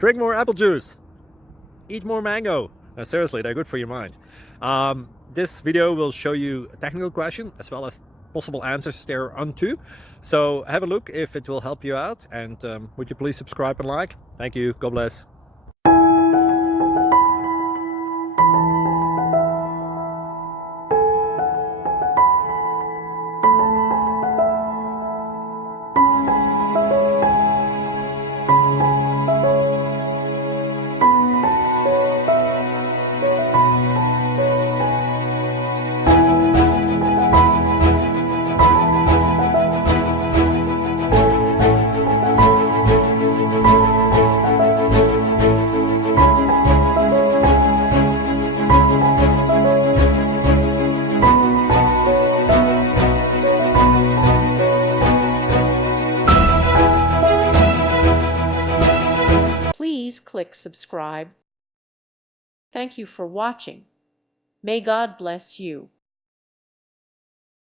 Drink more apple juice. Eat more mango. No, seriously, they're good for your mind. This video will show you a technical question as well as possible answers thereunto. So have a look if it will help you out, and would you please subscribe and like? Thank you. God bless. Please click subscribe. Thank you for watching. May God bless you.